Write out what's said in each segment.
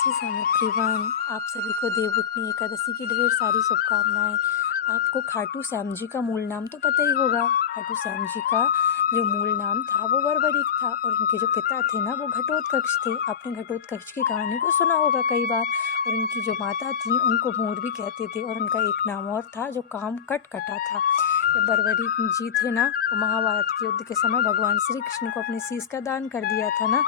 Shri everyone, आप सभी को देवउठनी एकादशी की ढेर सारी शुभकामनाएं। आपको खाटू श्याम जी का मूल नाम तो पता ही होगा। खाटू श्याम जी का जो मूल नाम था वो बर्बरीक था और उनके जो पिता थे ना वो घटोत्कच थे। आपने घटोत्कच की कहानी को सुना होगा कई बार। और उनकी जो माता थी उनको मोर भी कहते थे और उनका एक नाम और था जो काम कटा था। जब बर्बरीक जी थे ना वो महाभारत के युद्ध के समय भगवान श्री कृष्ण को अपने शीश का दान कर दिया था ना।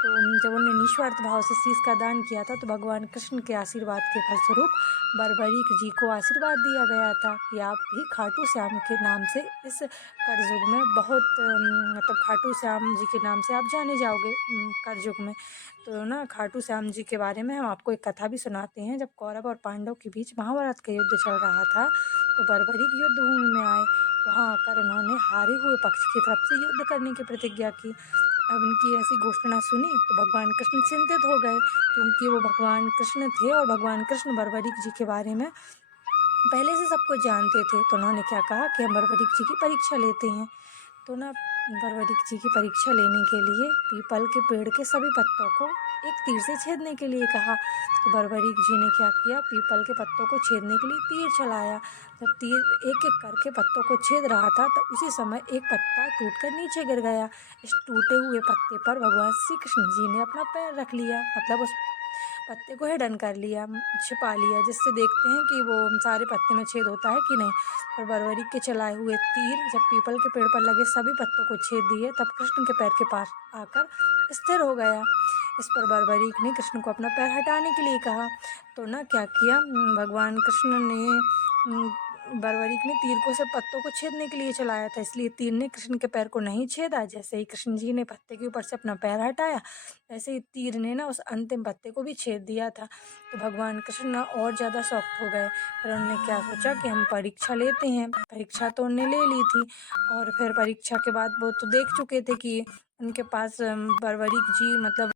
तो जब उन्होंने निस्वार्थ भाव से शीश का दान किया था तो भगवान कृष्ण के आशीर्वाद के फलस्वरूप बर्बरीक जी को आशीर्वाद दिया गया था कि आप भी खाटू श्याम के नाम से इस कलयुग में बहुत मतलब खाटू श्याम जी के नाम से आप जाने जाओगे कलयुग में। तो ना खाटू श्याम जी के बारे में हम आपको एक कथा भी सुनाते हैं। जब कौरव और पांडव के बीच महाभारत का युद्ध चल रहा था तो बर्बरीक युद्ध भूमि में आए। वहाँ आकर उन्होंने हारे हुए पक्ष की तरफ से युद्ध करने की प्रतिज्ञा की। अब इनकी ऐसी घोषणा सुनी तो भगवान कृष्ण चिंतित हो गए, क्योंकि वो भगवान कृष्ण थे और भगवान कृष्ण बर्बरीक जी के बारे में पहले से सब कुछ जानते थे। तो उन्होंने क्या कहा कि हम बर्बरीक जी की परीक्षा लेते हैं। तो ना बर्बरीक जी की परीक्षा लेने के लिए पीपल के पेड़ के सभी पत्तों को एक तीर से छेदने के लिए कहा। तो बर्बरीक जी ने क्या किया, पीपल के पत्तों को छेदने के लिए तीर चलाया। जब तीर एक एक करके पत्तों को छेद रहा था तो उसी समय एक पत्ता टूटकर नीचे गिर गया। इस टूटे हुए पत्ते पर भगवान श्री कृष्ण जी ने अपना पैर रख लिया, मतलब उस पत्ते को हिडन कर लिया, छिपा लिया, जिससे देखते हैं कि वो सारे पत्ते में छेद होता है कि नहीं। पर बर्बरीक के चलाए हुए तीर जब पीपल के पेड़ पर लगे सभी पत्तों को छेद दिए तब कृष्ण के पैर के पास आकर स्थिर हो गया। इस पर बर्बरीक ने कृष्ण को अपना पैर हटाने के लिए कहा। तो ना क्या किया, भगवान कृष्ण ने बर्बरीक ने तीर को सिर्फ पत्तों को छेदने के लिए चलाया था, इसलिए तीर ने कृष्ण के पैर को नहीं छेदा। जैसे ही कृष्ण जी ने पत्ते के ऊपर से अपना पैर हटाया ऐसे ही तीर ने ना उस अंतिम पत्ते को भी छेद दिया था। तो भगवान कृष्ण ना और ज़्यादा शॉक्ड हो गए। फिर उन्होंने क्या सोचा कि हम परीक्षा लेते हैं। परीक्षा तो उन्होंने ले ली थी और फिर परीक्षा के बाद वो तो देख चुके थे कि उनके पास बर्बरीक जी मतलब